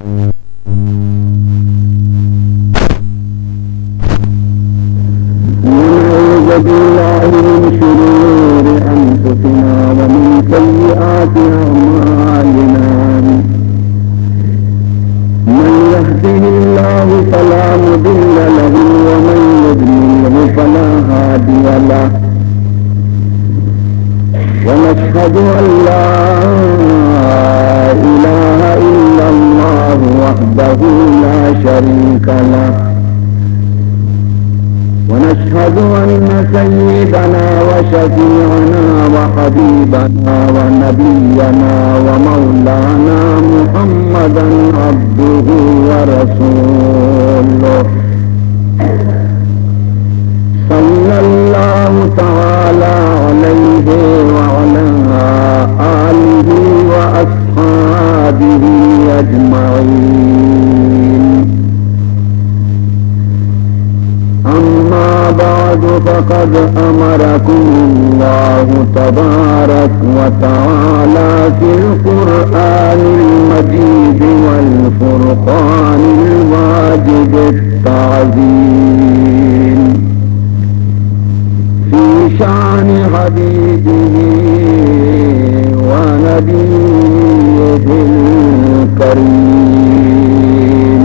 ونعوذ بالله من شرور أنفسنا ومن سيئات أعمالنا من يهده الله فلا مضل له ومن يضلله فلا هادي له ونشهد أن لا إله إلا الله وحده لا شريك له ونشهد أن سيدنا وشفيعنا وحبيبنا ونبينا ومولانا محمدا عبده ورسوله صلى الله تعالى عليه وعلى آله وأصحابه أجمعين. أما بعد فقد أمركم الله تبارك وتعالى في القرآن المجيد والفرقان الواجب التعظيم في شأن حبيبه ونبيه الكريم.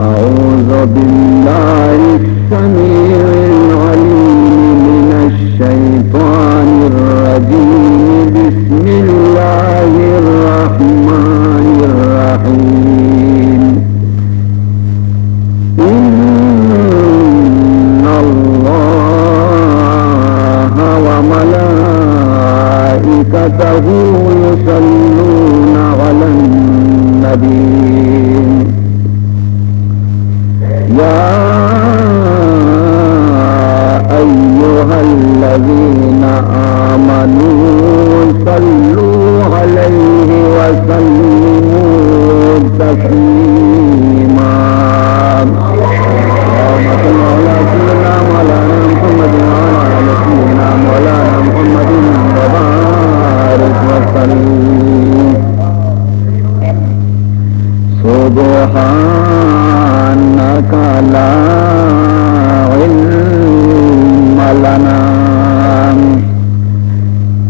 أعوذ بالله السميع العليم من الشيطان الرجيم. بسم الله الرحمن الرحيم. إن الله وملائكته يصلون على النبي يا أيها الذين آمنوا صلوا عليه وسلموا تسليما. اللهم صل على سيدنا مولانا محمد وعلى آل سيدنا مولانا محمد وبارك وسلم. سبحانك لا علم لنا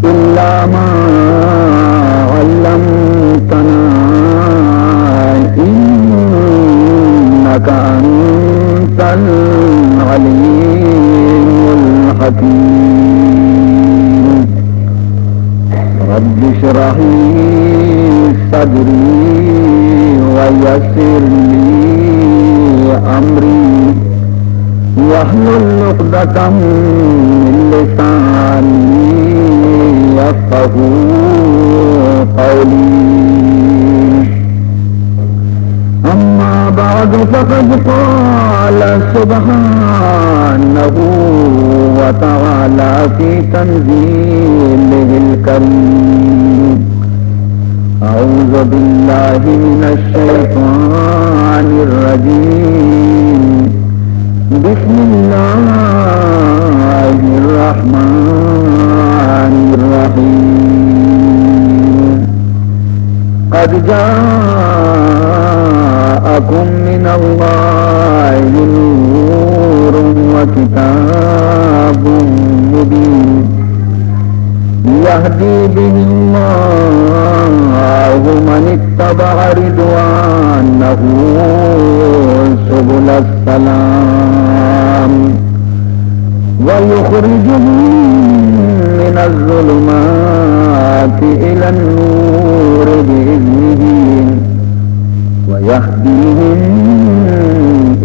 إلا ما علمتنا إنك أنت العليم الحكيم. رب اشرح لي صدري ويسر لي أمري واحلل عقدة من لساني يفقهوا قولي. أما بعد فقد قال سبحانه وتعالى في تنزيله الكريم. أعوذ بالله من الشيطان الرجيم. بسم الله الرحمن الرحيم. قد جاءكم من الله نور وكتاب مبين يهدي به الله من اتبع رضوانه سبل السلام ويخرجهم من الظلمات إلى النور بإذنه ويهديهم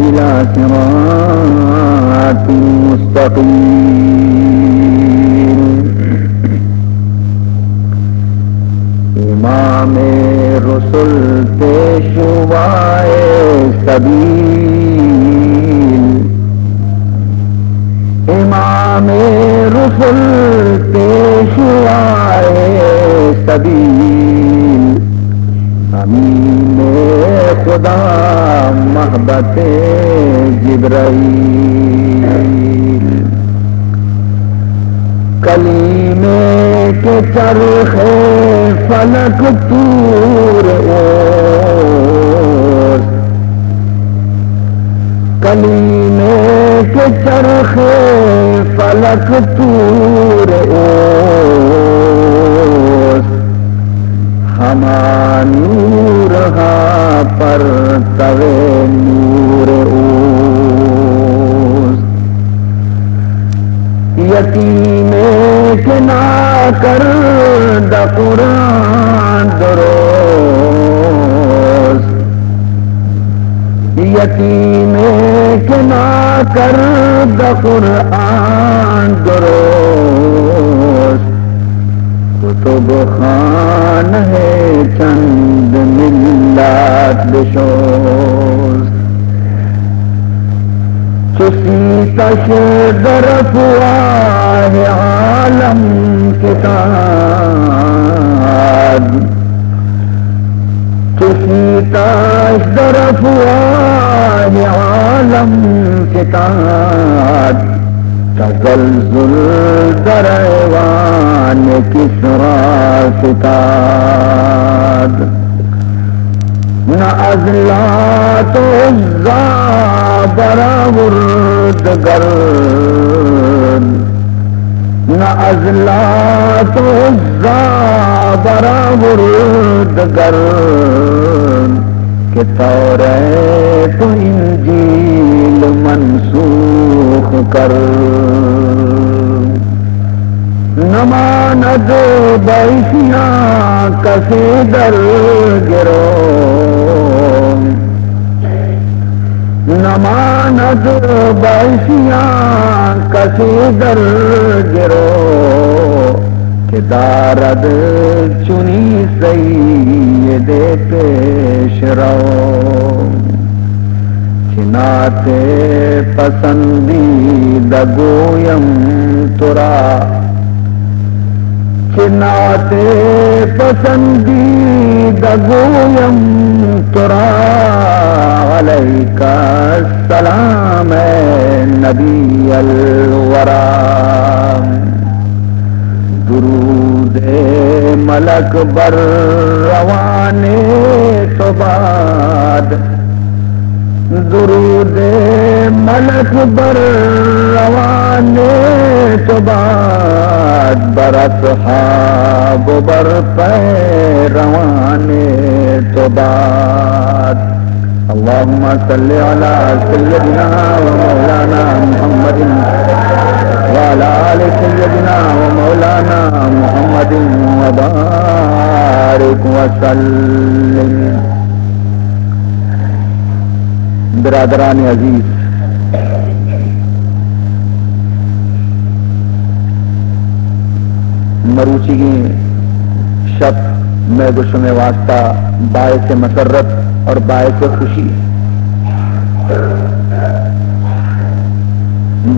إلى صراط مستقيم. امام رسل پیشوائے سبیل. امام رسل پیشوائے سبیل. امین خدا محبت جبرائیل. کلیم کے چرخے فلک طور اوس، کلیمے کے چرخے فلک طور اوس، ہما نور ہا پر توے نور اوس، یتیم کے نا کر دا قرآن درست، یتیم کے نا کر دا قرآن درست، کتب خان ہے چند ملت بشوست، چسی تش در افواہ عالم کتاب، چسی تش در افواہ عالم کتاب، تزلزل در ایوان کسرا فتاد، نہ ازلات و عزا برآورد گرد، نہ ازلات و عزا برآورد گرد، کہ توریت و انجیل منسوخ کر، نماند بیسیاں کسی در گرو، نماند بیسیاں کسی در گرو، کہ دارد چنی سید پیش رو، چنات پسندیدہ گویم ترا، چنات پسندیدہ گویم ترا، علیکہ السلام اے نبی الورا، درود ملک بر روانے تو بعد، درود ملک بر روانے تو بعد، بر اصحاب بر پیروانے تو بعد، اللهم صل على سيدنا ومولانا محمد وعلى آل سيدنا ومولانا محمد وبارك وسلم۔ برادران عزیز، مروچی کی شب میں گشم واسطہ باعث مسرت اور باعث خوشی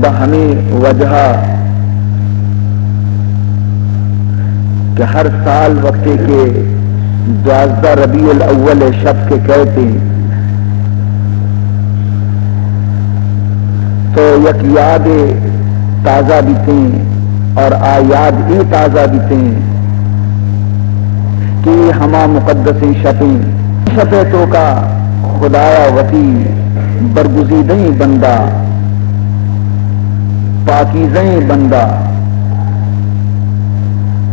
بہمی وجہ کہ ہر سال وقتے کے 12 ربیع الاول شب کے کہتے ہیں تو یک یاد تازہ بیتیں اور آیاد ای تازہ بیتیں کہ ہما مقدس شپیں شپے تو کا خدایا وتی برگزیدیں بندہ پاکیزیں بندہ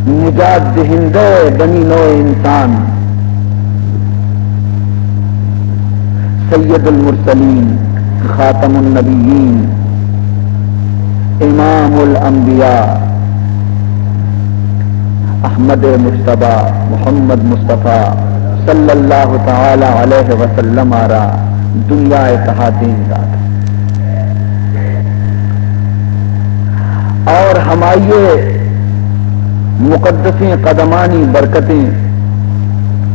نجات دہندہ بنی نو انسان سید المرسلین خاتم النبیین امام الانبیاء احمد مجتبی محمد مصطفیٰ صلی اللہ تعالی علیہ وسلم آرا دنیا اتحادین داد اور ہمائیے مقدسیں قدمانی برکتیں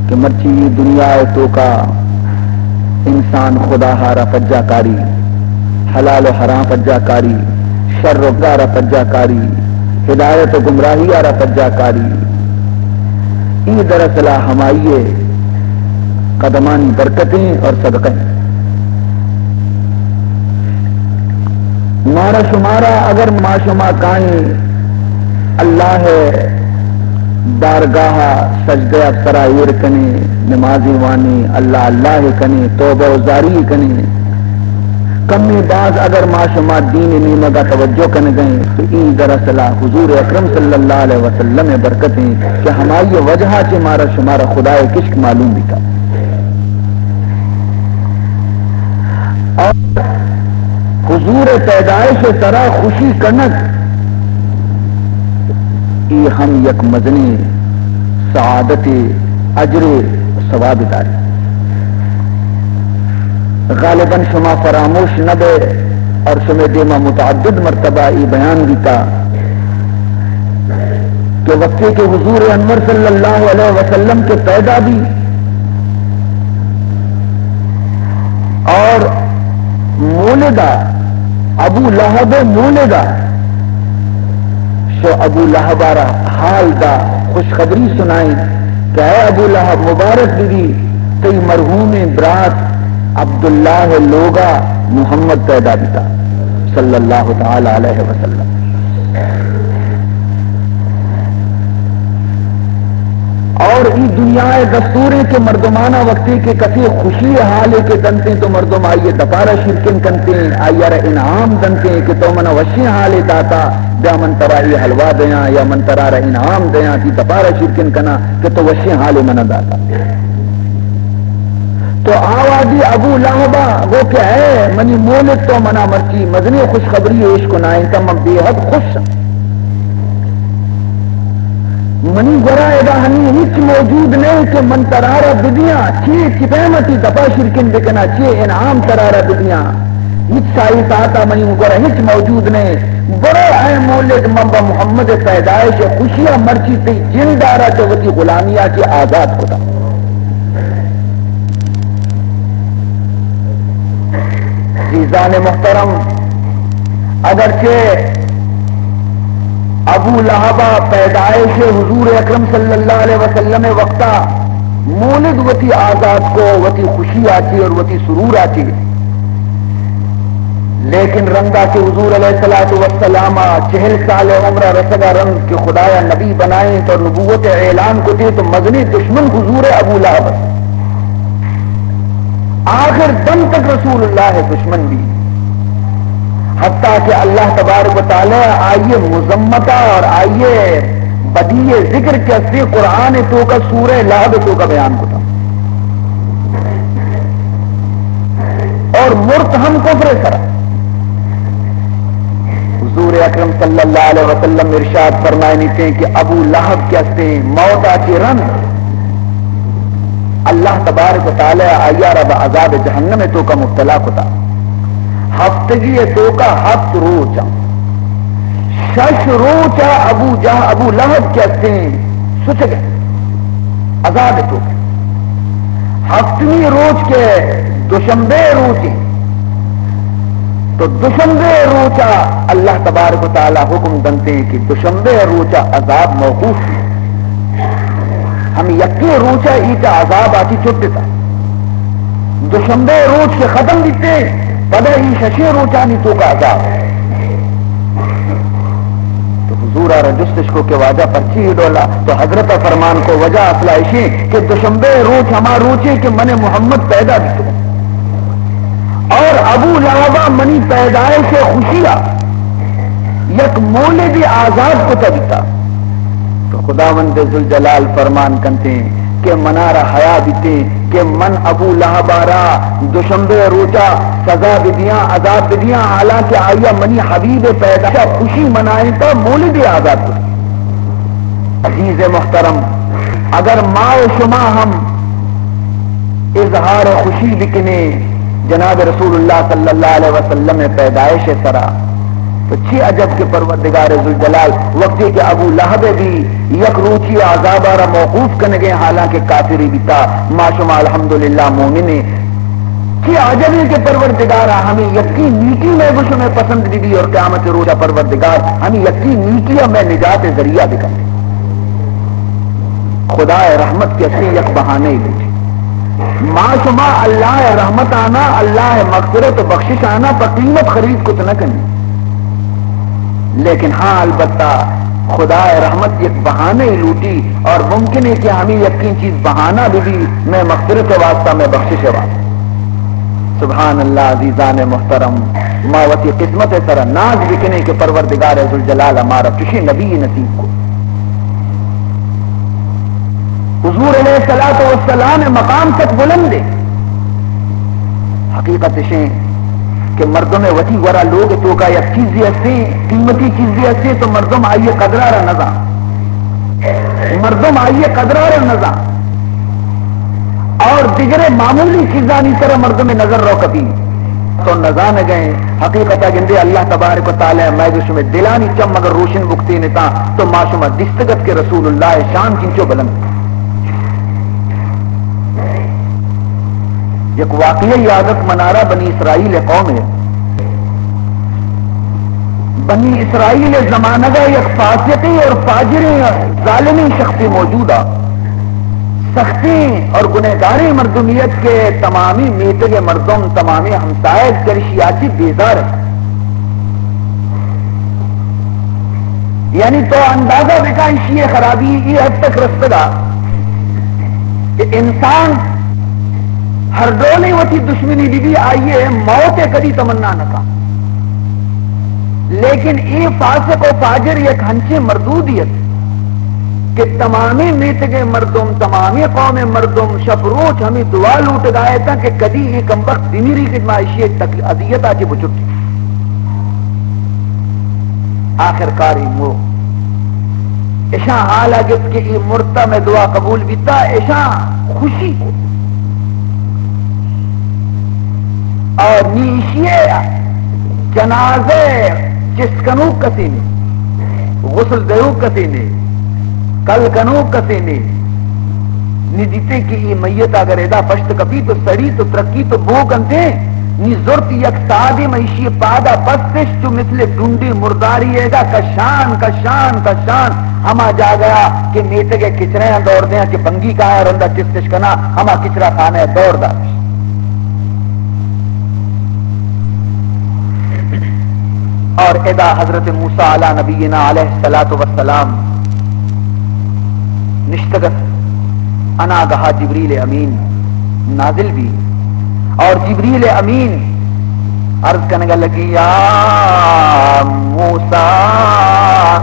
کہ مرچی دنیا تو کا انسان خدا ہارا پجا کاری، حلال و حرام پجا کاری، شر و گارا پجا کاری، ہدایت و گمراہی آرا پجا کاری، ای دراصل ہمائیے قدمانی برکتیں اور صدقیں مارا شمارا اگر ما شما کائیں اللہ ہے بارگاہ سجدہ سرائر کنے، نمازی وانی اللہ اللہ کنے، توبہ و زاری کنے، کمی بعض اگر ما شما دین نیمگا توجہ کن گئیں تو این دراصل حضور اکرم صلی اللہ علیہ وسلم برکتیں کہ ہماری وجہ سے مارا شمارا خدا کشک معلوم بھی تھا. اور حضور پیدائش سرا خوشی کنک ای ہم یک مدنی سعادت اجر ثواب داری. غالباً شما فراموش نہ دے اور شما دیما متعدد مرتبہ ای بیان دیتا کہ وقتی کے حضور انور صلی اللہ علیہ وسلم کے پیدا بھی اور مولدہ ابو لہب مولدہ شو ابو لہب آرہ حال دا خوشخبری سنائیں کہ اے ابو لہب مبارک دیدی تی مرحوم برات عبداللہ لوگا محمد پیدا بیتا صلی اللہ تعالی علیہ وسلم. اور ای دنیا دستوریں کے مردمانہ وقتی کے کسی خوشی حالے کے دنتے تو مردم آئیے دپارہ شرکن کنتے ہیں، آئیے انعام دنتے ہیں کہ تو منہ وشی حالے داتا یا من ترہ یہ حلوہ دیاں یا من ترہ انعام دیاں تی دپارہ شرکن کنا کہ تو وشی حالے منہ داتا. تو آوازی ابو لہبا وہ کیا ہے منی مولد تو منا مرچی مدنی خوشخبری عیش کو نائن تم بے حد خوش منی گرا ادا ہمیں ہچ موجود نہیں کہ من ترارہ بدیاں چھ چپیمتی دفع شرکن بکنا چھ انعام ترارہ بدیاں ہچ سائی تاتا منی گرا ہچ موجود نہیں بڑا اے مولد منبع محمد پیدائش خوشیاں مرچی تی جن دارا تو وتی غلامیہ کی آزاد خدا. عزیزان محترم اگرچہ ابو لہبہ پیدائش حضور اکرم صلی اللہ علیہ وسلم وقتا مولد وتی آزاد کو وتی خوشی آتی اور وتی سرور آتی، لیکن رنگا کے حضور علیہ السلام 40 سال عمرہ رسگا رنگ کے خدایا نبی بنائیں تو نبوت اعلان کو دے تو مدنی دشمن حضور ابو لہب آخر دم تک رسول اللہ دشمن بھی، حتیٰ کہ اللہ تبارک و تعالی آئیے مذمتہ اور آئیے بدیع ذکر کے اصلی قرآن تو کا سورہ لہب تو کا بیان کو تھا اور مرتہم کفر سرا. حضور اکرم صلی اللہ علیہ وسلم ارشاد فرمائے نیتے کہ ابو لہب کے اصلی موتا کی رنگ اللہ تبارک و تعالی آیا رب عذاب جہنم تو کا مبتلا کتا ہفتگی تو کا ہفت روچا شش روچا ابو لہب کے سین سچ گئے عذاب تو ہفتویں روچ کے دوشنبے روچی تو دوشنبے روچا اللہ تبارک و تعالی حکم دنتے ہیں کہ دوشنبے روچا عذاب موقوف ہے. ہم یکی روچا ایتا عذاب آتی چھوٹے تھا دوشنبے روچ کے ختم دیتے پدہ ہی ششی روچانی تو کا عذاب. تو حضور آرہ جستش کو کہ واجہ پرچی ڈولا تو حضرت فرمان کو وجہ اصلائشی کہ دوشنبے روچ ہما روچے کہ من محمد پیدا دیتے اور ابو لہبہ منی پیدائش خوشیہ یک مولد آزاد کو تبتا. تو خداوند ذوالجلال فرمان کنتے ہیں کہ منارہ حیا دیتے کہ من ابو لہب آرہ دوشنبے روچا سزا بدیاں عذاب بدیاں حالانکہ آیا منی حبیب پیدا خوشی منائیں تو مولد آزاد کو. عزیز محترم اگر ماں و شما ہم اظہار خوشی بکنے جناب رسول اللہ صلی اللہ علیہ وسلم پیدائش سرا تو چھ عجب کے پروردگار ذوالجلال وقتی کہ ابو لہب بھی یک روچی عذاب آرہ موقوف کرنے گئے حالانکہ کافری بھی تھا ما شما الحمدللہ مومنے چھ عجبی کے پروردگار ہمیں یقین نیکی میں گوشوں میں پسند دی اور قیامت روزہ پروردگار ہمیں یقین نیکیہ میں نجات ذریعہ بھی کرنے خدا رحمت کے اصلی یک بہانے ہی دیجھے ما شما اللہ رحمت آنا اللہ مغفرت و بخشش آنا پر قیمت خرید کچھ نہ کرنی، لیکن ہاں البتہ خدا رحمت ایک بہانے ہی لوٹی، اور ممکن ہے کہ ہمیں یقین چیز بہانہ بھی میں مغفرت واسطہ میں بخشش واسطہ. سبحان اللہ. عزیزان محترم، ماوتی قسمت سر ناز بکنے کے پروردگار ذوالجلال ہمارا کسی نبی نصیب کو. حضور علیہ الصلوۃ والسلام مقام تک بلند ہے. حقیقت شیں کہ مردم وتی ورا لوگ تو کا یک چیزی ہستے قیمتی چیزی ہستے تو مردم آئیے قدرہ را نظام، مردم آئیے قدرہ را نظام، اور دیگر معمولی چیزانی طرح مردم نظر رو کبھی تو نظان گئے. حقیقت گندے اللہ تبارک و تعالی میں جو شمع دلانی چم اگر روشن بکتی نتا تو ما شمع دستگت کے رسول اللہ شان کنچو بلند. یک واقعی یادت منارہ بنی اسرائیل قوم ہے. بنی اسرائیل زمانہ کا یک فاسقی اور فاجری ظالمی شخصی موجودہ، سختی اور گنہگاری مردمیت کے تمامی میتگ مردم تمامی ہمسائے کرشیاتی بیزار ہے. یعنی تو اندازہ بکائشی خرابی یہ حد تک رستگا کہ انسان ہر ڈولی ہوتی دشمنی بھی آئیے موت کبھی تمنا نہ کا، لیکن یہ فاسق و فاجر ایک ہنچے مردودیت کہ تمامی میتگے مردم تمامی قوم مردم شب روز ہمیں دعا لوٹ گائے تھا کہ کدی یہ کم وقت دمیری کی معاشی اذیت آجی بچٹی. آخر کاری مو ایشا حال آگت کہ یہ مرتا میں دعا قبول بیتا ایشا خوشی اور نیشیے جنازے جس کنو کسی نے غسل دیو کسی نے کل کنو کسی نے دیتے کہ یہ میت اگر ادا پشت کپی تو سڑی تو ترقی تو بو کنتے نی زرت یک سادی معیشی پادا پستش جو مثل ڈونڈی مرداری ہے گا کشان کشان کشان ہما جا گیا کہ میتے کے کچرے دوڑ دیں کہ بنگی کا ہے رندہ چستش کنا ہما کچرا کھانے دوڑ دا. اور ادا حضرت موسیٰ علی نبینا علیہ الصلوۃ والسلام نشتگت انا گہا جبریل امین نازل بھی، اور جبریل امین عرض کرنے لگی یا موسیٰ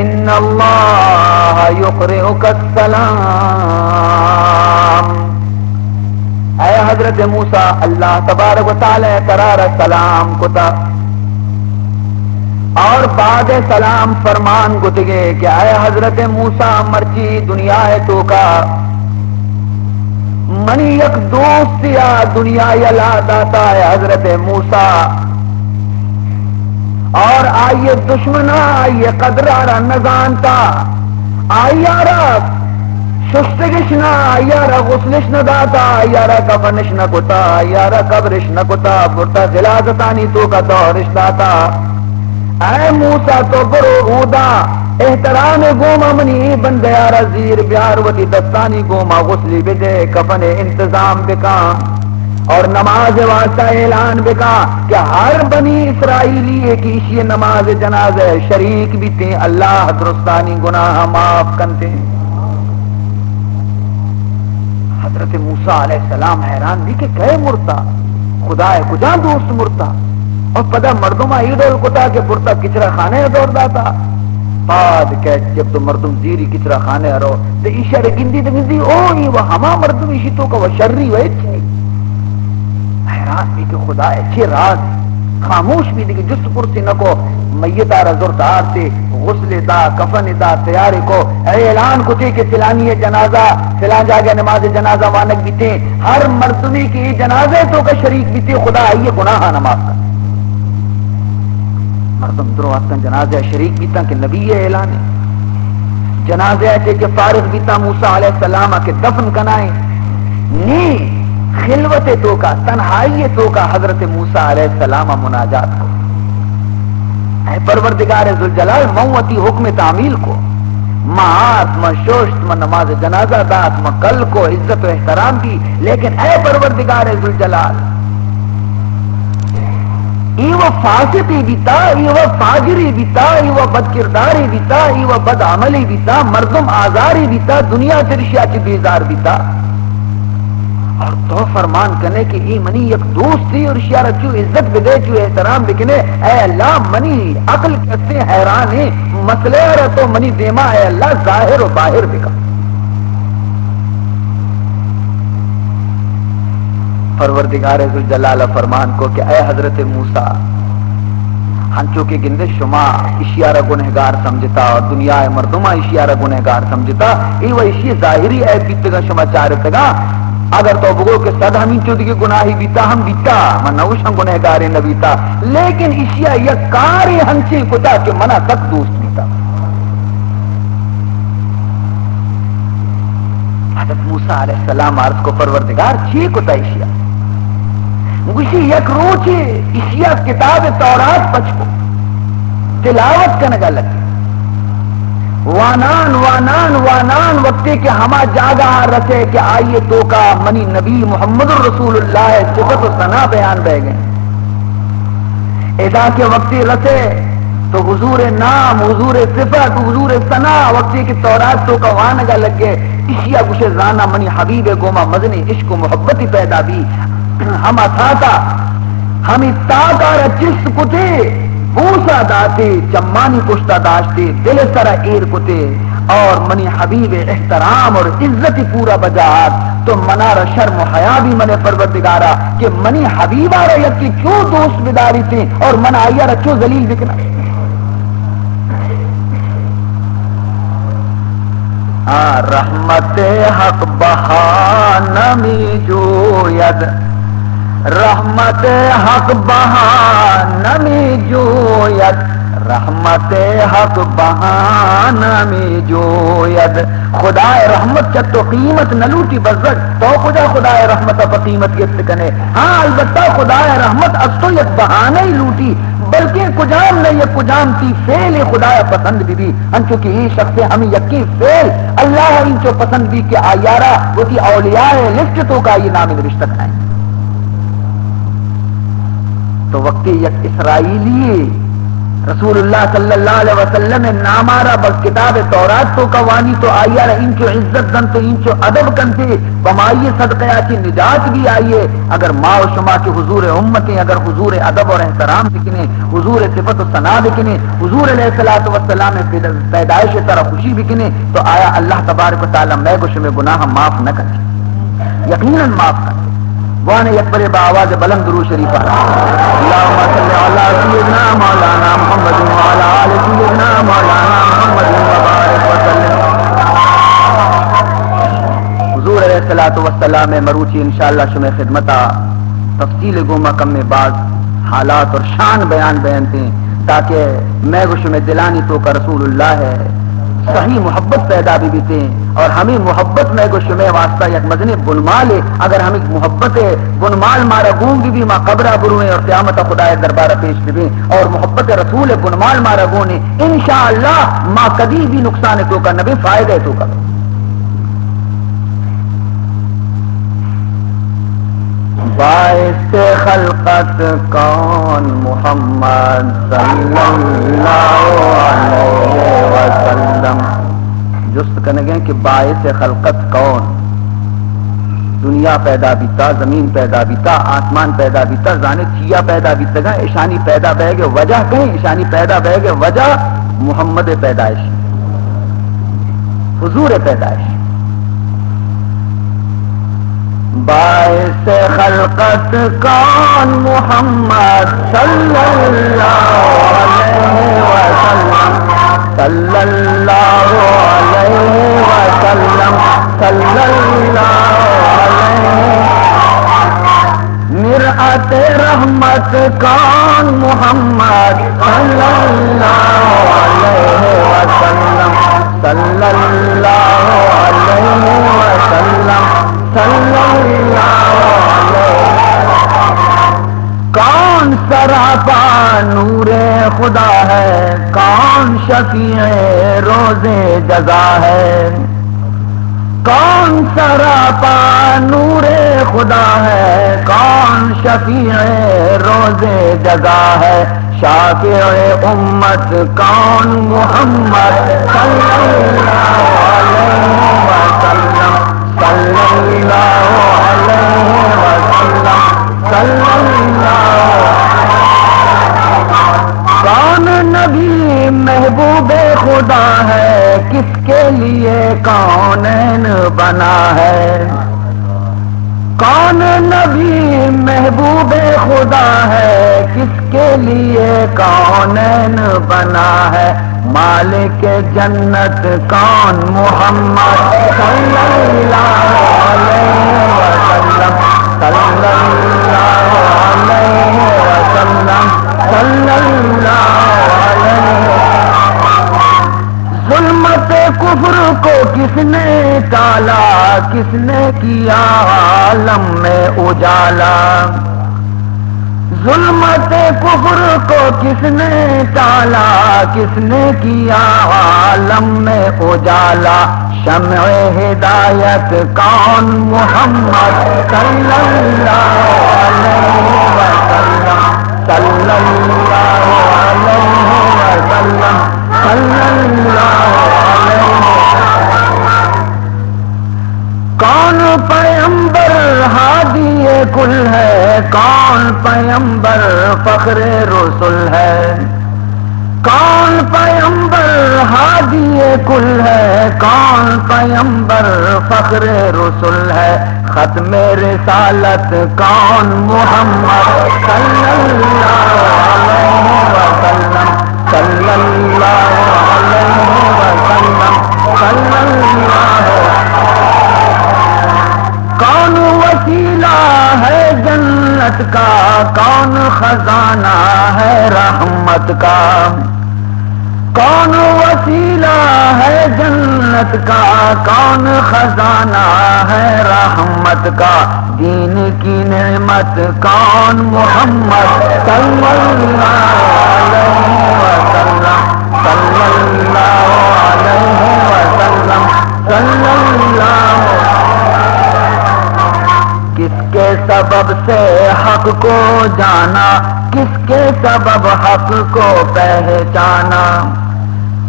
ان اللہ یقرئک السلام. اے حضرت موسیٰ اللہ تبارک و تعالی ترار سلام کتا، اور بعد سلام فرمان گتگے کہ اے حضرت موسیٰ مرچی دنیا ہے تو کا منی یک دوست یا دنیا یلا داتا ہے حضرت موسیٰ، اور آئیے دشمنا آئیے قدرارا نزانتا آئیارا شستگشنا آئیارا غسلش نداتا آئیارا کفنش نکتا آئیارا قبرش نکتا برتا غلازتانی تو کا دورش داتا. اے موسیٰ تو برو اودا احترام گوما منی بندیارا زیر بیار وتی دستانی گوما غسلی بدے کفن انتظام بکا اور نماز واسطہ اعلان بکا کہ ہر بنی اسرائیلی ایک ایشی نماز جنازہ شریک بھی تھے اللہ درستانی گناہ معاف کنتے. حضرت موسیٰ علیہ السلام حیران بھی کہ کہے مرتا خدا ہے کجا دوست مرتا، اور پدا مردم ایڈول کتا کہ پرتا کچرا کھانے دور داتا بعد کہ جب تو مردم زیری کچرا کھانے رو تو اشارے گندی تو گندی او ہی وہ ہما مردم اسی تو کا وہ شرری وہ اچھی حیران بھی کہ خدا اچھے راز خاموش بھی دیکھ جس پرسی نکو میتا رزور دار سے غسل دا کفن دا تیارے کو اعلان کو تھے کہ فلانی جنازہ فلان جاگے نماز جنازہ وانک بھی تھے ہر مردمی کی جنازے تو کا شریک بھی تھے خدا آئیے گناہ نماز کا مردم درو آستان جنازہ شریک بیتا کہ نبی اعلان ہے جنازہ ہے کہ فارغ بیتا موسیٰ علیہ السلام کے دفن کنائیں نی خلوت تو کا تنہائی تو کا حضرت موسیٰ علیہ السلام مناجات کو اے پروردگار ذوالجلال موتی حکم تعمیل کو معاذ شوشت نماز جنازہ دات کل کو عزت و احترام کی لیکن اے پروردگار ذوالجلال ایوہ فاسقی بیتا، ایوہ فاجری بیتا، ایوہ بدکرداری بیتا، ایوہ بد عملی بیتا، مردم آزاری بیتا، دنیا ترشیا چی بیزار بیتا. اور تو فرمان کرنے کہ ای منی یک دوست تھی اور شیارہ چو عزت بدے چو احترام بکنے، اے اللہ منی عقل کسے حیران ہے، مسئلہ رہ تو منی دیما اے اللہ ظاہر و باہر بکا. پروردگار ذوالجلال فرمان کو کہ اے حضرت موسیٰ، ہنچو کے گندے شما اشیارہ گنہگار سمجھتا اور دنیا مردمہ اشیارہ گنہگار سمجھتا، ایوہ اشی ظاہری اے بیتگا شما چارتگا. اگر تو بگو کہ صد ہمیں چودی کے گناہی بیتا ہم بیتا من نوش ہم گنہگاری نبیتا، لیکن اشیا یک کاری ہنچی کتا کہ منا تک دوست بیتا. حضرت موسیٰ علیہ السلام عرض کو پروردگار چی کتا اشیا مگوشی یک روچی اشیا کتاب تورات پچکو تلاوت کنگا لگی وانان وانان وانان وقتی کہ ہما جاگا رسے کہ آئیے تو کا منی نبی محمد رسول اللہ صفت و ثنا بیان بہ گئے. ادا کے وقتی رسے تو حضور نام، حضور صفت، حضور ثنا وقتی کہ تورات تو کا وانگا لگ گئے. اشیا گوشے زانا منی حبیب گوما مدنی عشق و محبتی پیدا بھی ہما تھاتا ہمیں تاکار چس کتے بوسا داتے چمانی کشتا داشتے دل سرا ایر کتے اور منی حبیب احترام اور عزت پورا بجات تو منار شرم و حیا بھی منے پروردگارا کہ منی حبیبہ را یکی کیوں دوست بداری تھے اور من آئیا را کیوں ذلیل بکنا. رحمت حق بہا نمی جوید، رحمت حق بہا نمی جوید، رحمت حق بہا نمی جوید. خدا رحمت چا تو قیمت نلوٹی بزرگ تو کجا خدا رحمت پا قیمت گفت کنے. ہاں البتہ خدا رحمت از تو یک بہانہ ہی لوٹی بلکہ کجام نہیں یہ کجام تی فعل خدا پسند بھی انچو کہ یہ شخص ہمیں یکی فعل اللہ انچو پسند بھی کہ آیارہ وہ تی اولیاء لفٹ تو کا یہ نام نوشتہ ہے. تو وقتی یک اسرائیلی رسول اللہ صلی اللہ علیہ وسلم نامارا بس کتاب تورات تو قوانی تو آئیے انچو عزت دن تو انچو ادب کنتے بمائیے صدقہ کی نجات بھی آئیے. اگر ماں و شما کے حضور امتیں اگر حضور ادب اور احترام بکنے، حضور صفت و ثنا بکنے، حضور علیہ الصلوۃ والسلام پیدائش طرح خوشی بکنے تو آیا اللہ تبارک و تعالی میں گوش میں گناہ معاف نہ کرے، یقیناً معاف کرے. وانا یکبر بآواز بلند درود شریف اللہم صلی علی سیدنا مولانا محمد وعلی آل سیدنا مولانا محمد وبارک وسلم. حضور علیہ الصلوۃ والسلام مروچی انشاءاللہ شمع خدمتا تفصیل گوما کم میں بعض حالات اور شان بیان تھے تاکہ میں گوش میں دلانی تو کا رسول اللہ ہے صحیح محبت پیدا بھی تھے اور ہمیں محبت میں گوش میں واسطہ یک مزنے بنمال ہے. اگر ہمیں محبت ہے بنمال مارا گون بھی ما قبرہ برویں اور قیامت خدا دربارہ پیش بھی اور محبت رسول ہے بنمال مارا گون ہے انشاءاللہ ما کبھی بھی نقصان تو کا نبی فائدہ تو کا. باعث خلقت کون محمد صلی اللہ علیہ وسلم. جست کرنے گئے کہ باعث خلقت کون، دنیا پیدا بیتا، زمین پیدا بیتا، آسمان پیدا بیتا، زانے چیا پیدا بیتا گا ایشانی پیدا بہ گئے وجہ کہیں ایشانی پیدا بہ گئے وجہ محمد پیدائش حضور پیدائش. باعث خلقت کون محمد صلی اللہ علیہ وسلم، صلی اللہ علیہ وسلم، صلی اللہ علیہ. مرآت رحمت کون محمد صلی اللہ علیہ وسلم، صلی اللہ علیہ وسلم، صلی اللہ علیہ. کون سراپا نور خدا ہے، کون شفیع روز جزا ہے. کون سراپا نور خدا ہے، کون شفیع روز جزا ہے، شافع امت کون محمد صلی اللہ علیہ وسلم، صلی اللہ علیہ وسلم، صلی اللہ کون نبی محبوب خدا ہے، کس کے لیے کونین بنا ہے، کون نبی محبوب خدا ہے، کس کے لیے کونین بنا ہے، مالک جنت کون محمد صلی اللہ علیہ وسلم، صلی اللہ علیہ وسلم، صلی اللہ علیہ ظلمت کفر کو کس نے ٹالا، کس نے کیا عالم میں اجالا، ظلمت کفر کو کس نے ٹالا، کس نے کیا عالم میں اجالا، شمع ہدایت کون محمد صلی اللہ علیہ وسلم، صلی اللہ علیہ وسلم، صلی اللہ علیہ کون پیغمبر ہادی کل ہے، کون پیغمبر فخر رسول ہے، کون پیغمبر ہادی کل ہے، کون پیغمبر فخر رسول ہے، ختم رسالت کون محمد صلی اللہ علیہ وسلم، صلی اللہ علیہ وسلم، صلی اللہ کون وسیلہ ہے جنت کا، کون خزانہ ہے رحمت کا، کون وسیلہ ہے جنت کا، کون خزانہ ہے رحمت کا، دین کی نعمت کون محمد صلی اللہ علیہ وسلم، صلی اللہ علیہ وسلم، صلی اللہ کس کے سبب سے حق کو جانا، کس کے سبب حق کو پہچانا،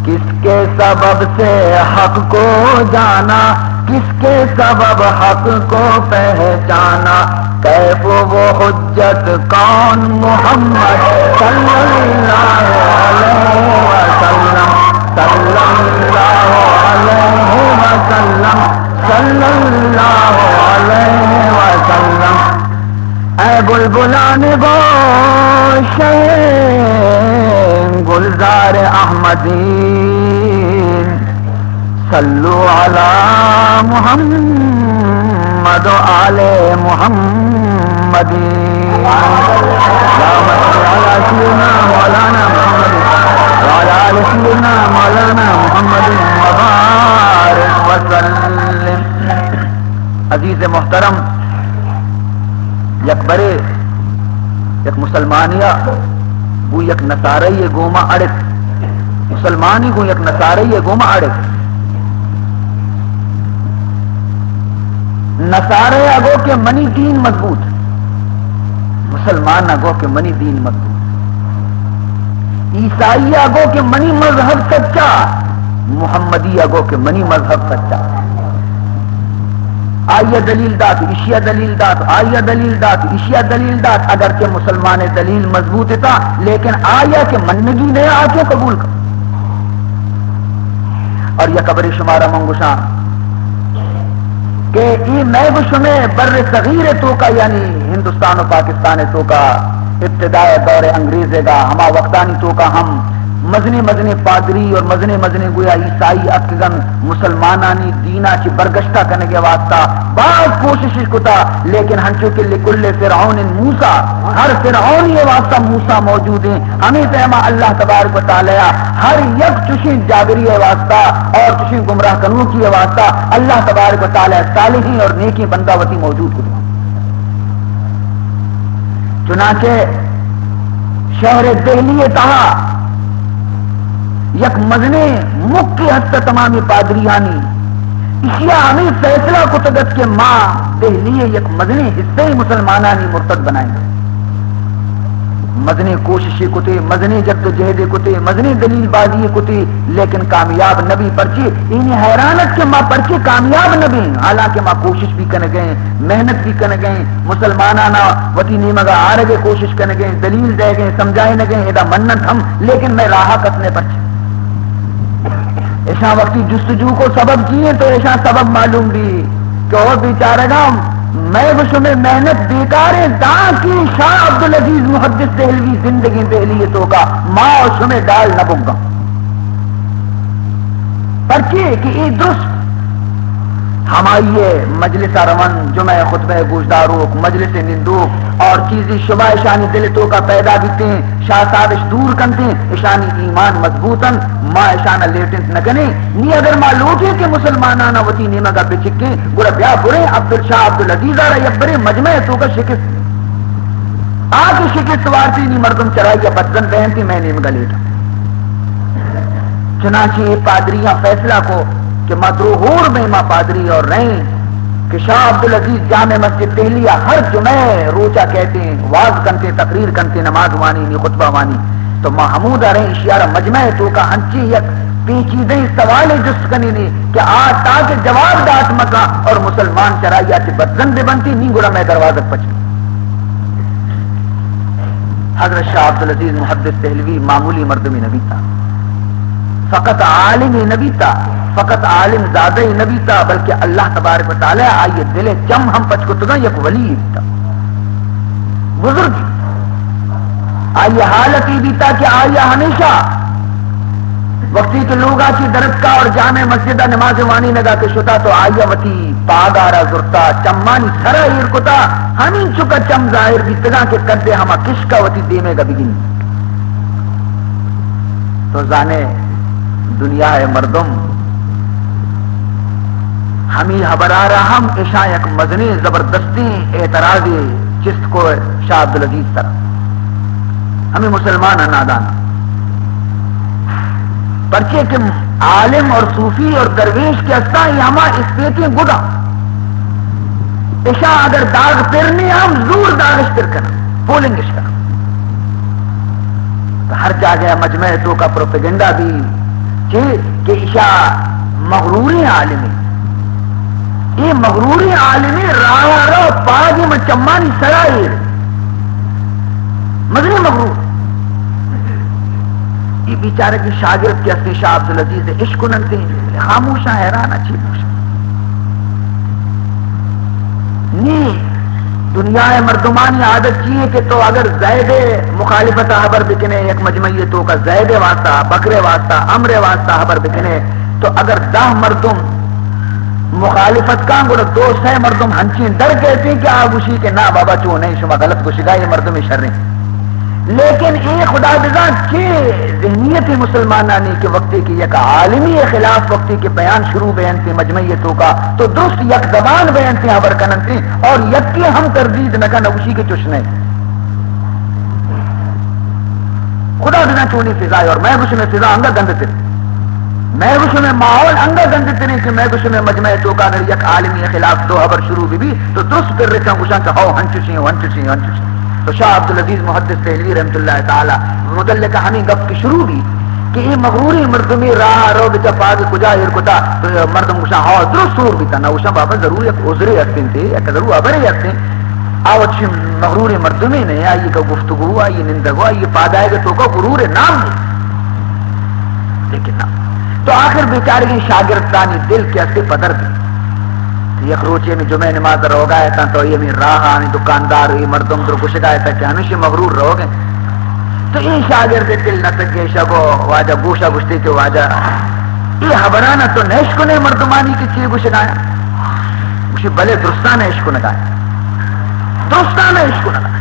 کس کے سبب سے حق کو جانا، کس کے سبب حق کو پہچانا، کیف و حجت کون محمد صلی اللہ علیہ وسلم، صلی اللہ علیہ وسلم، صلی اللہ علیہ وسلم اے بلبلان گوشے گلزار احمدین صلو علی محمد و آل محمد اللہم صل علی سیدنا مولانا محمد وعلی آل سیدنا مولانا محمد وبارک وسلم۔ عزیز محترم، یک برے یک مسلمانیہ گو یک نصارائی گوما اڑک، مسلمانی گو یک نصارائی گوما اڑک، نصارے اگو کے منی دین مضبوط، مسلمان اگو کے منی دین مضبوط، عیسائی اگو کے منی مذہب سچا، محمدی اگو کے منی مذہب سچا۔ آئیے دلیل دات، اشیاء دلیل دات، آئیے دلیل دات، اشیاء دلیل دات، اگرچہ مسلمان دلیل مضبوط تھا لیکن آیا کہ منگی نہیں آ کے قبول کر، اور یہ قبر شمارہ منگوشاں کہ ای میں شمع بر صغیر تو کا یعنی ہندوستان و پاکستان تو کا ابتدائے دور انگریزے کا ہما وقتانی تو کا ہم مزنی پادری اور مزنی گویا عیسائی اکگن مسلمانانی دینا چی برگشتہ کرنے کے واسطہ بعض کوشش کتا، لیکن ہنچو کے لکل فرعون موسیٰ، ہر فرعون یہ واسطہ موسیٰ موجود ہیں، ہمیں تہما اللہ تبارک و تعالی ہر یک چشیں جابری واسطہ اور چشیں گمراہ کنوں کی واسطہ اللہ تبارک و تعالی صالحین اور نیکی بندہ وتی موجود کتا۔ چنانچہ شہر دہلی تہا یک مزنے مکی حد تمامی پادریانی اشیا ہمیں فیصلہ کتگت کے ماں دہلیے یک مدنی حصے مسلمانانی مرتد بنائیں گے. مدنی کوششی کتے، مدنی جد و جہد کتے، مدنی دلیل بازی کتے، لیکن کامیاب نبی پرچے انہیں حیرانت کے ماں پرچے کامیاب نبی، حالانکہ ماں کوشش بھی کرنے گئے، محنت بھی کرنے گئے، مسلمانانہ وطی نیمگا آرگے کوشش کرنے گئے، دلیل دے گئے، سمجھائے نہ گئے، ادا منت ہم، لیکن میں راہا کتنے پرچے ایسا وقتی جستجو کو سبب کیے تو ایسا سبب معلوم بھی کہ اور بیچارے گا میں بشو میں محنت بیکار دا کی شاہ عبدالعزیز محدث دہلوی زندگی دہلی تو کا ماں اور شمیں ڈال نہ بگا پرچے کہ یہ درست ہمائیے مجلس روان جمعہ خطبہ گوشداروک مجلس نندوک اور چیزی شبہ اشانی دلتوں کا پیدا بیتے ہیں شاہ صاحب دور کنتے ہیں اشانی ایمان مضبوطن ماں اشانہ لیٹنس نہ کنے نی اگر معلوم ہے کہ مسلمانانہ وطی نیمہ کا بچکے گوڑا بیا برے عبدالشاہ عبدالعزیز آرہ یبرے مجمع تو کا شکست آگے شکست وارتی نی مردم چرائی یا بدزن بہنتی میں نیمہ کا لیٹا. چنانچہ پادریاں فیصلہ کو کہ مدروہور میں ماں پادری اور رہیں کہ شاہ عبدالعزیز جامع مسجد دہلیہ ہر جمعہ روچہ کہتے ہیں، واز کنتے، تقریر کنتے، نماز وانی نی خطبہ وانی تو محمود آ رہے اشیارہ مجمع تو کا ہنچی یک پیچیدہ سوال جست کنی نہیں کہ آج تاکہ جواب دات مکا اور مسلمان چرائیا چی بدزن دے بنتی نہیں گوڑا میں دروازت پچ. حضرت شاہ عبدالعزیز محدث دہلوی معمولی مردمی نبی تھا، فقط عالم نبی تھا، فقط عالم زیادہ ہی نبی تھا، بلکہ اللہ تبارک و تعالی آئیے دل چم ہم پچ کو تگا یک ولی تھا، بزرگ آئیے حالت ہی بھی تھا کہ آئیے ہمیشہ وقتی کے لوگ آچی درد کا اور جامع مسجدہ نماز وانی نگا کے شتا تو آئیے وطی پاگارا زرتا چمانی سرا ہیر کتا ہمیں چکا چم ظاہر بھی تگا کے کردے ہما کشکا وطی دیمے گا بگن تو زانے دنیا ہے مردم ہمیں حبرارا ہم اشاں یک مزنی زبردستی اعتراضی چست کو شاہ عبدالعزیز سر ہمیں مسلمان نادان پرچے کہ عالم اور صوفی اور درویش کے استا ہی ہما اس پیتی گدا اشاں اگر داغ پرنے ہم زور داغش پر کرنا بولنگش کرنا تو ہر جاگہ مجمع تو کا پروپیگنڈا بھی کہ اشاء مغروری عالمی یہ مغروری عالمی راہ رو پاگی میں چمانی سرائیر مدنی مغرور یہ بیچارے کی شاگرد کی اصلی شاہ عبدالعزیز عشق ننتے خاموشہ حیران اچھی موشہ نہیں دنیا مردمانی عادت چیئے کہ تو اگر زید مخالفت حبر بکنے ایک مجمعی تو کا زید واسطہ بکرے واسطہ امر واسطہ حبر بکنے تو اگر 10 مردم مخالفت کا گوڑا 200 مردم ہنچین در کہتے ہیں کہ آگوشی کہ نا بابا چو نہیں شما غلط گوشگا یہ مردم شر ہیں لیکن اے خدا بزا کہ ذہنیت مسلمانانی کے وقتی کی یک عالمی خلاف وقتی کے بیان شروع بیان تھی مجمعیتوں کا تو درست یک زبان بیان تھی حبر کنن تھی اور یک کی ہم تردید نکا نوشی کے چشنے خدا بزا چونی فضائے اور میں گوشنے فضا انگا گند تھی میں گوشنے ماحول انگا گند تھی کہ میں گوشنے مجمعیتوں کا اگر یک عالمی خلاف دو حبر شروع بھی تو درست کر رکھا گوشان کہ ہو ہنچشیں ہنچشیں ہنچشیں تو شاہ عبدالعزیز محدث دہلوی رحمت اللہ تعالی مدلکہ ہمیں گپ کی شروع بھی کہ یہ مغروری مردمی راہ رو بچا پاک کجا ہرکتا تو مردم گوشا ہاں درست سور بھی تھا نا گوشا بابا ضرور ایک عذری اکتن تھے ایک ضرور عبری اکتن آوچ مغروری مردمی نے آئی کا گفتگو آئی نندگو آئی پادائے گا تو کا غرور نام نہیں لیکن نا تو آخر بیچارے کی شاگردانی دل کے اصلی پدر بھی یک روچے میں جمعہ نماز رو گئے تھا تو یہ میں راہ آنی دکاندار ہوئی مردم در کچھ گئے تھا کہ ہمیشہ مغرور رہو گئے تو یہ شاگرد دل نہ تکے شگو واجہ گوشہ گشتے کے واجہ یہ حبرانہ تو نیشکو نے مردمانی کی چیز گوشہ گایا گوشہ بلے درستانہ عشق نگایا درستانہ عشق نگایا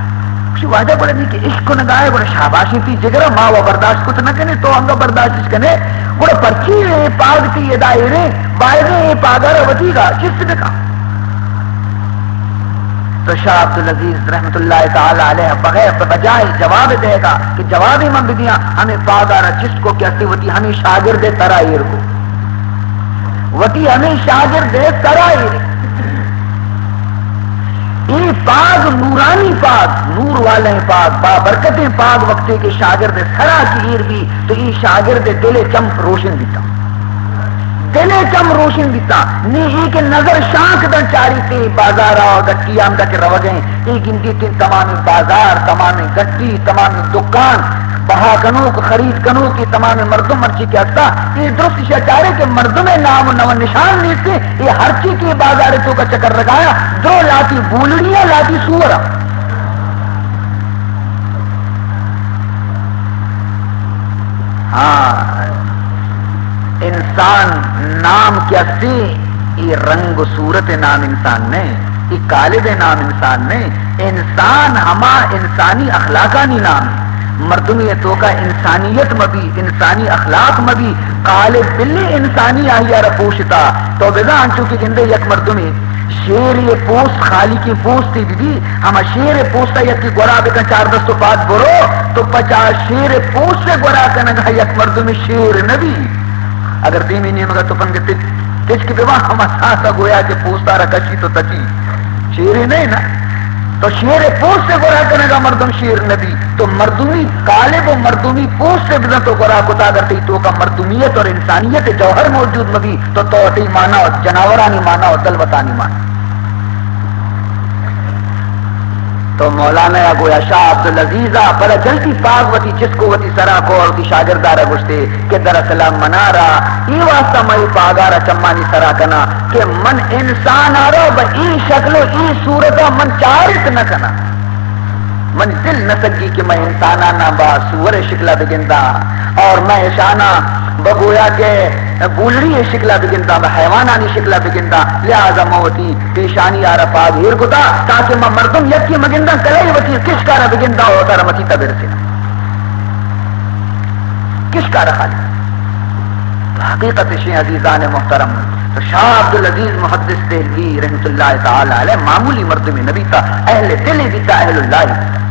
گوشہ واجہ بڑے نہیں کہ عشق نگایا بڑے شاباشی تھی جگرہ ماں وہ برداشت کچھ نہ کنے تو انگا برداشت کنے بڑے پرچی ہے پاگ کی یہ دائرے باہرے یہ پاگارہ وطی گا چس نے کہا تو شاہ عبدالعزیز رحمت اللہ تعالی علیہ بغیر بجائے جواب دے گا کہ جوابی من دیا ہمیں پاگارہ چس کو کیسی وطی ہمیں شاگرد ترائیر کو وتی ہمیں شاگرد سرائے یہ پاک نورانی پاک نور والے پاک بابرکتیں پاک وقتے کے شاگرد سرا کی ایر بھی تو یہ شاگرد دل چم روشن دیتا دل چم روشن دیتا نہیں کہ نظر شانک دا چاری تھی بازار آو گٹی آمدہ کے رو گئے یہ گنتی تھی تمامی بازار تمامی گٹی تمامی دکان بہا کنو خرید کنو کی تمام مردم مرچی کے ہستا یہ درست شاچارے کہ مردم نام و نو نشان نہیں تھے یہ ہر چیز کی بازار تو کا چکر لگایا دو لاتی بولڑیاں لاتی سورا ہاں انسان نام کیا سی یہ رنگ و صورت نام انسان نے یہ قالب نام انسان نے انسان ہما انسانی اخلاقانی نام ہے مردمی تو کا انسانیت مبی انسانی اخلاق مبی قالب بلی انسانی آہیا رپوشتا تو بدا انچو کی گندے یک مردمی شیر یہ پوست خالی کی پوست تھی بھی ہم شیر پوستا یک کی گورا بکن 4 دستو پات برو تو 50 شیر پوست سے گورا کنگا یک مردمی شیر نبی اگر دیمی نہیں مگا تو پنگے تج کی بیوہ ہم ساسا گویا کہ پوستا رکشی تو تچی شیر نہیں نا تو شیر پوست سے گورا کرنے گا مردم شیر نبی تو مردمی قالب و مردمی پوست سے بزن تو گورا کتا کرتی تو کا مردمیت اور انسانیت جوہر موجود مبی تو توٹی مانا اور جناورانی مانا اور دلوتانی مانا تو مولانا یا گویا شاہ عبدالعزیزہ بڑا جلدی پاک وتی جس کو وتی سرا کو اور وتی شاگردارہ گشتے کہ دراصلہ منارا ای واسطہ مئی پاگارا چمانی سرا کنا کہ من انسان آرو با ای شکل و ای صورتا من چارت نہ کنا من دل نہ سکی کہ میں انسانانا با سور شکلہ بگندہ اور میں اشانا بگویا کہ بولڑی شکلہ بگندہ با حیوانانی شکلہ بگندہ لہذا موتی پیشانی آرہ پاگ ہیر گتا تاکہ میں مردم یکی مگندہ کلائی وطی کش کارا بگندہ ہوتا رمتی تبیر سے کش کارا خالی حقیقت شیع عزیزان محترم تو شاہ عبدالعزیز محدث دہلوی رحمت اللہ تعالی علیہ معمولی مردم نبی تھا اہل دل بھی تھا اہل اللہ بھی تھا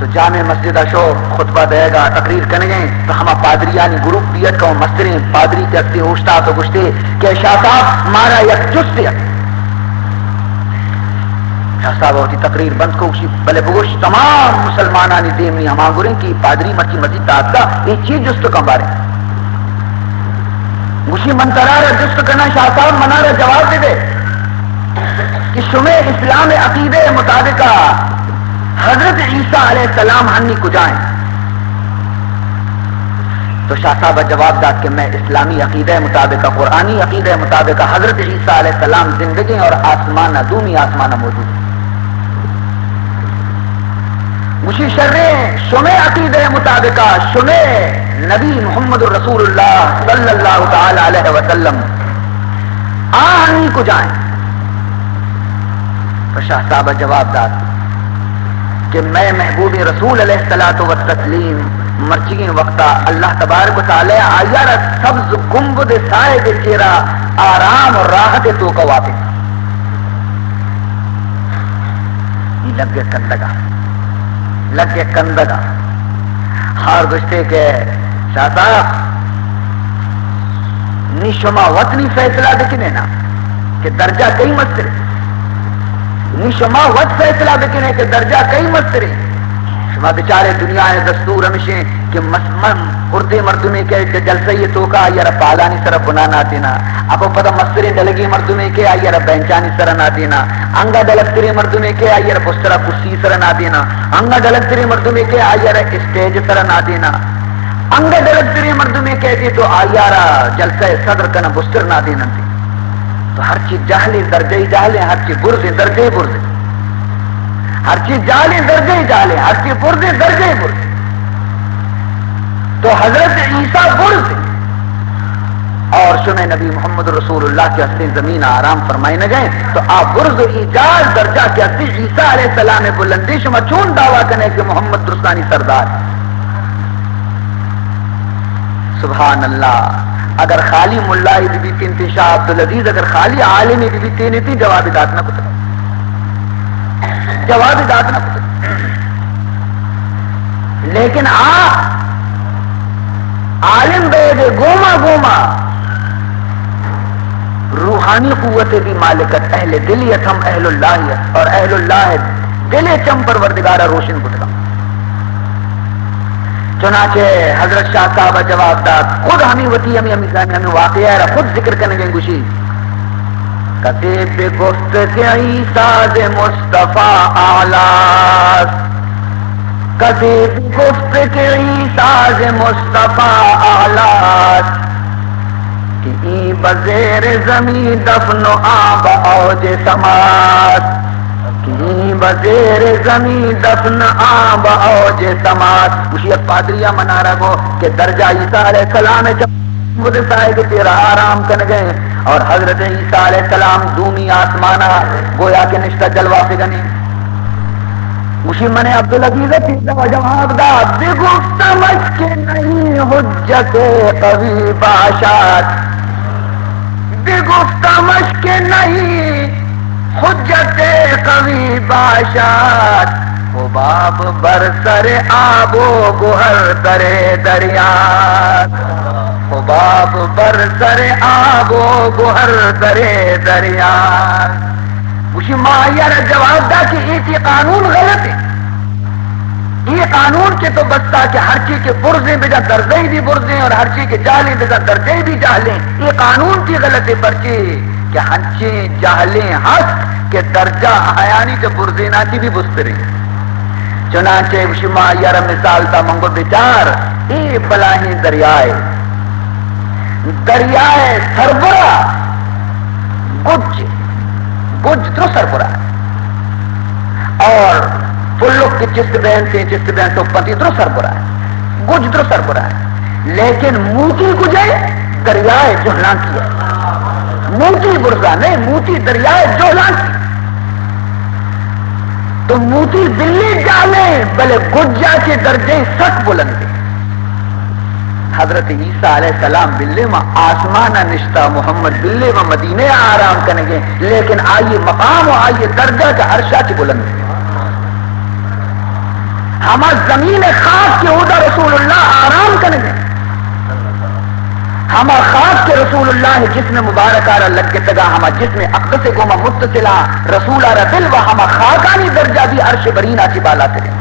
تو جامع مسجد اشور خطبہ دے گا تقریر کرنے گئے تو ہما پادریانی گروپ بیت کو مسترین پادری کرتے ہوشتا تو گشتے کہ شاہ صاحب مارا یک جستے شاہ صاحب ہوتی تقریر بند کو اسی بلے بگوش تمام مسلمانانی دیمنی ہما گریں کی پادری مرچی مسجد دادتا یہ چیز جستو کم بارے اسی منترار جست کرنا شاہ صاحب منارا جواب دے دے کہ شمع اسلام عقیدے مطابقہ حضرت عیسیٰ علیہ السلام ہنی کو جائیں تو شاہ صاحب جواب داد کہ میں اسلامی عقیدہ مطابق قرآنی عقیدہ مطابق حضرت عیسیٰ علیہ السلام زندگی اور آسمان دومی آسمان موجود ہے مجھے شرح شمع عقیدہ مطابق شمع نبی محمد الرسول اللہ صلی اللہ تعالی علیہ وسلم ہنی کو جائیں تو شاہ صاحب جواب داد کہ میں محبوب رسول علیہ الصلوۃ والتسلیم مرچی وقتا اللہ تبارک و تعالی آیا را سبز گنبد سائے دے چیرا آرام اور راحت تو کا واپس یہ لگ گئے کندگا ہار گشتے کہ شاہ صاحب نشما وطنی فیصلہ دکھنے نا کہ درجہ کئی مستر شما وقت فیصلہ بکنے کہ درجہ کئی مستری شما بچارے دنیا ہے دستور ہمیشہ کہ اردے مردمے کے جلسہ یہ تو کا آئیہ رب پالانی سر بنانا دینا اب پتہ مستری ڈلگی مردمے کے آئیہ رب بینچانی سر نہ دینا انگا ڈلکتری مردمے کے آئیہ رب اس طرح کسی سر نہ دینا انگا ڈلکتری مردمے کے آئیہ رب اسٹیج سر نہ دینا انگا ڈلکتری مردمے کہتے تو آئیہ رب جلسہ صدر کنا بستر نہ دینا دی تو ہر چیز جہلے درجے جہلے ہر چیز برزے درجے برزے ہر چیز جہلے درجے جہلے ہر چیز برزے درجے برزے تو حضرت عیسیٰ برزے اور شمع نبی محمد رسول اللہ کے ہستے زمین آرام فرمائے نہ گئے تو آپ برز و ایجاز درجہ کے ہستے عیسیٰ علیہ السلام بلندی شما چون دعویٰ کرنے کہ محمد رسولانی سردار سبحان اللہ اگر خالی ملائی بی بی تین شاہ عبدالعزیز اگر خالی عالمی بی بی تین تھی جواب دات نہ کتا جواب دات نہ کتا لیکن عالم بے گوما گوما روحانی قوت بھی مالکت اہل دلیت ہم اہل اللہیت اور اہل اللہ دل چم پروردگارہ روشن کتلا. چنانچہ حضرت شاہ صاحب جواب داد خود ہمیں وتی ہمیں واقعہ ہے خود ذکر کرنے گے گوشی کتب گفت کہ عیسیٰ مصطفیٰ اعلیٰ کتب گفت کہ عیسیٰ مصطفیٰ اعلیٰ کہ ای بزیر زمین دفن و آب اوج سماس کہ ای بزیر زمین دفن آب اوج سماس. مشیت پادریہ منا رہا گو کہ درجہ عیسیٰ علیہ السلام ہے کہ تیرا آرام کن گئے اور حضرت عیسیٰ علیہ السلام دومی آسمانہ گویا کے نشتہ جلوہ سے گنی. مشی من عبدالعزیز تیزہ جواب دا بگفت مشک نہیں حجت قوی باشد بگفت مشک نہیں حجت قوی باشد حباب بر سر آب و گوہر در دریات حباب بر سر آب و گوہر در دریات. اسی معیار جواب دا کہ یہ قانون غلط ہے. یہ قانون کے تو بستا کہ ہر چیز کے برزیں بجا درجے بھی برزیں اور ہر چیز کے جہلیں بجا درجے بھی جہلیں. یہ قانون کی غلط ہے پرچے کہ ہنچے جہلیں ہس کہ درجہ حیانی جو برزیں ناتی بھی بستریں. چنانچہ اسی معیار مثال تا منگو بچار اے بلاہیں دریائے سربرا گج تو سربرا اور پلک کی چست بہن تو پتی درو سربرا ہے گج درو سربرا ہے لیکن موتی گجے دریائے جوہلان کی ہے. موتی برزا نہیں موتی دریائے جوہلان کی تو موتی بلی جالے بلے گجا کے درجے سک بلندے. حضرت عیسیٰ علیہ السلام بلے میں آسمانہ نشتہ محمد بلے میں مدینے آرام کرنے گے لیکن آئیے مقام و آئیے درجہ کا عرشہ کی بلندے. ہمارا زمین خاک کے عہدہ رسول اللہ آرام کرنے گے ہمارا خاک کے رسول اللہ جسم مبارک آرہ لگ کے تگا ہمارا جسم اقدس گوما متصلہ رسول آرہ دل و ہمارا خاکانی درجہ بھی عرش برین آچی بالا کریں.